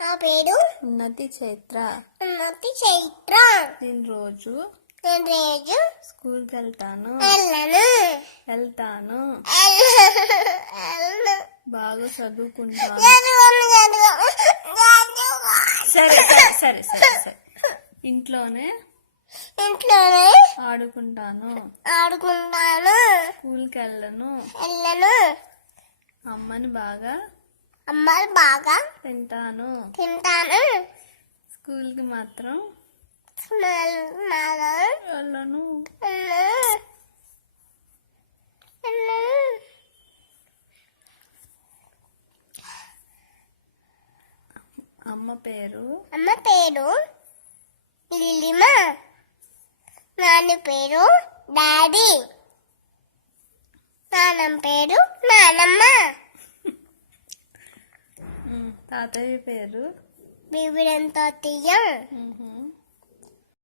నా పేరు ఉన్నతి చైత్ర. నేను రోజు స్కూల్కి వెళ్తాను. బాగా చదువుకుంటాను. సరే సరే సరే సరే ఇంట్లోనే ఆడుకుంటాను. స్కూల్కి వెళ్ళను. అమ్మని బాగా తింటాను. స్కూల్కి మాత్రం వెళ్ళను. అమ్మ పేరు లిలిమ. నాన్న పేరు డాడీ. నాన్నమ్మ పేరు నానమ్మ. తాతయ్య పేరు బీబిడంతో తీయం.